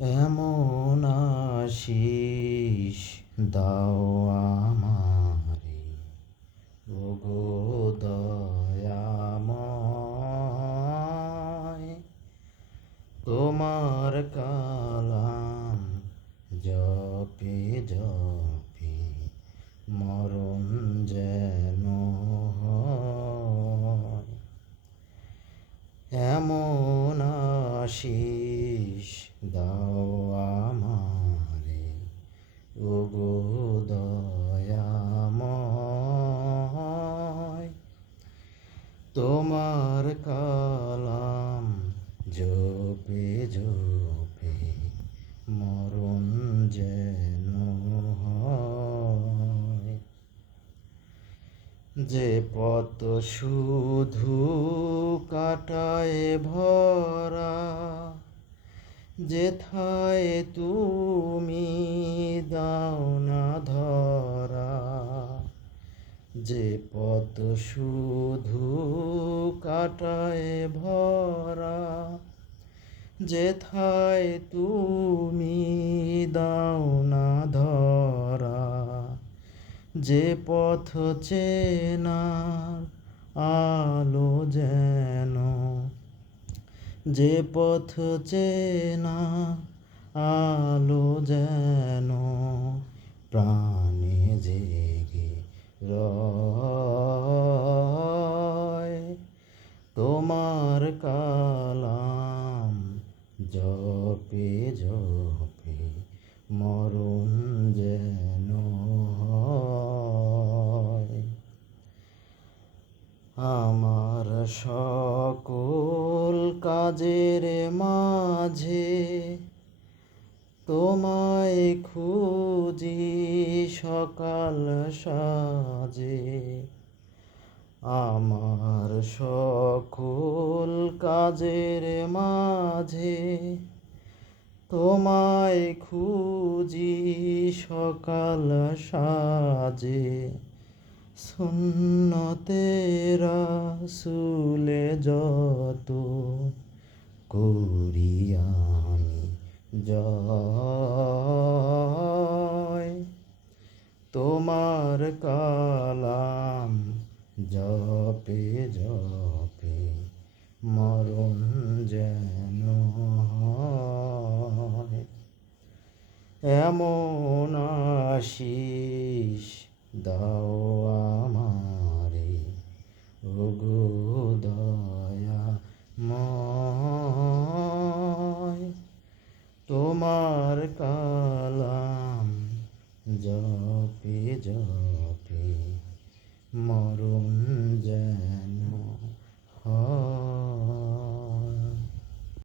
এমন আশিস দাও আমারে, ওগো দয়াময়। তোমার কালাম জপে জপে মরণ যেন হয়। এমন আশিস দাও আমারে, ওগো দয়াময়। তোমার কালাম জপে জপে মরণ যেন হয়। যে পথ শুধু কাটায় ভরা, যেথায় তুমি দাও না ধরা। যে পথ শুধু কাটায় ভরা, যেথায় তুমি দাও না ধরা। যে পথ চেনার আলো যেন, যে পথ চেনার আলো যেন প্রাণে জেগে রয়। তোমার কালাম জপে জপে মরণ যেন হয়। আমার সকল কাজের মাঝে তোমায় খুঁজি সকাল সাজে। আমার সকল কাজের মাঝে তোমায় খুঁজি সকাল সাজে। সুন্নতে রাসূলে যত করি আমি জয়। তোমার কালাম জপে জপে মরণ যেন হয়। এমন আশিস দাও আমারে, ওগো দয়াময়। তোমার কালাম জপে জপে মরণ যেন